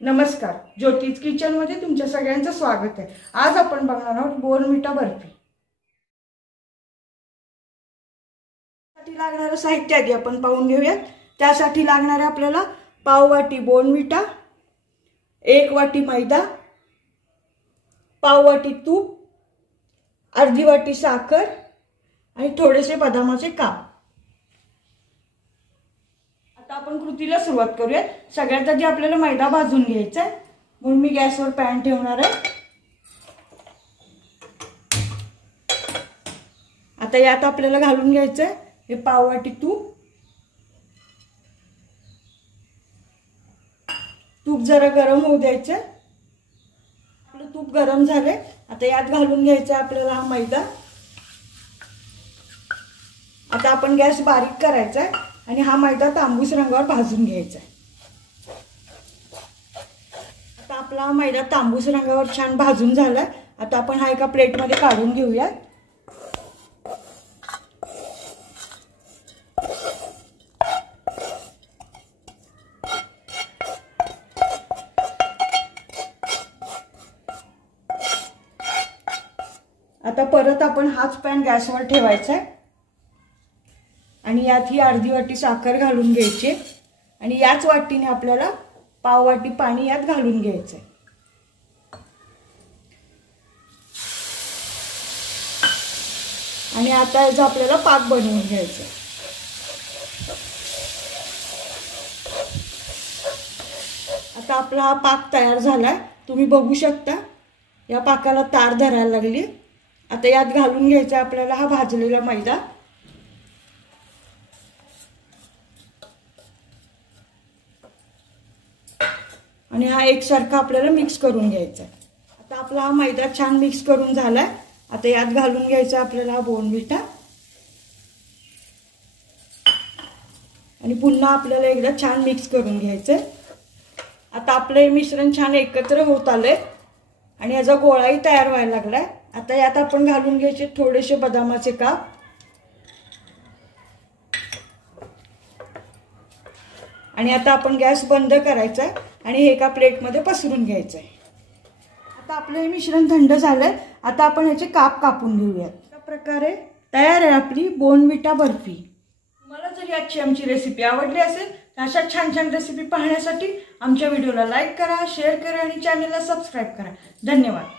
नमस्कार, ज्योतिज किचन मध्ये तुमच्या सगळ्यांचं स्वागत आहे। आज आपण बघणार आहोत बोर्नव्हिटा बर्फी। त्यासाठी लागणारे साहित्य आधी आपण पाहून घेऊयात। त्यासाठी लागणार आहे आपल्याला पाव वाटी बोर्नव्हिटा, 1 वाटी मैदा, पाव वाटी तूप, अर्धी वाटी साखर आणि थोडेसे बदामाचे काप। आता आपण कृतीला सुरुवात करूया। सगळ्यात आधी आपल्याला मैदा भाजून घ्यायचा आहे, म्हणून मी गॅसवर पॅन ठेवणार आहे। आता यात आपल्याला घालून घ्यायचं आहे हे पाव वाटी तूप। तूप जरा गरम होऊ द्यायचं। आपलं तूप गरम झाले, आता यात घालून घ्यायचा आपल्याला हा मैदा। आता आपण गॅस बारीक करायचा आहे आणि हा मैदा तांबूस रंगावर भाजून घ्यायचा आहे। आता आपला हा मैदा तांबूस रंगावर छान भाजून झालाय। आता आपण हा एका प्लेटमध्ये काढून घेऊया। आता परत आपण हाच पॅन गॅसवर ठेवायचा आहे आणि यात ही अर्धी वाटी साखर घालून घ्यायची आणि याच वाटीने आपल्याला पाव वाटी पाणी यात घालून घ्यायचं। आणि आता याचा आपल्याला पाक बनवून घ्यायचा। आता आपला हा पाक तयार झालाय, तुम्ही बघू शकता या पाकाला तार धरायला लागली। आता यात घालून घ्यायचा आपल्याला हा भाजलेला मैदा आणि हा एकसारखा आपल्याला मिक्स करून घ्यायचा। आता आपला हा मैदा छान मिक्स करून झालाय। आता यात घालून घ्यायचा आपल्याला हा बोर्नव्हिटा आणि पुन्हा आपल्याला एकदा छान मिक्स करून घ्यायचं। आता आपलं हे मिश्रण छान एकत्र होत आलंय आणि याचा गोळाही तयार व्हायला लागलाय। आता यात आपण घालून घ्यायचे थोडेसे बदामाचे काप आणि आता आपण गॅस बंद करायचा आणि हे एका प्लेटमध्ये पसरून घ्यायचं आहे। आता आपलं हे मिश्रण थंड झालंय। आता आपण ह्याचे काप कापून घेऊयात। अशा प्रकारे तयार आहे आपली बोर्नव्हिटा बर्फी। तुम्हाला जर याची आमची रेसिपी आवडली असेल तर अशा छान छान रेसिपी पाहण्यासाठी आमच्या व्हिडिओला लाईक करा, शेअर करा आणि चॅनलला सबस्क्राईब करा। धन्यवाद।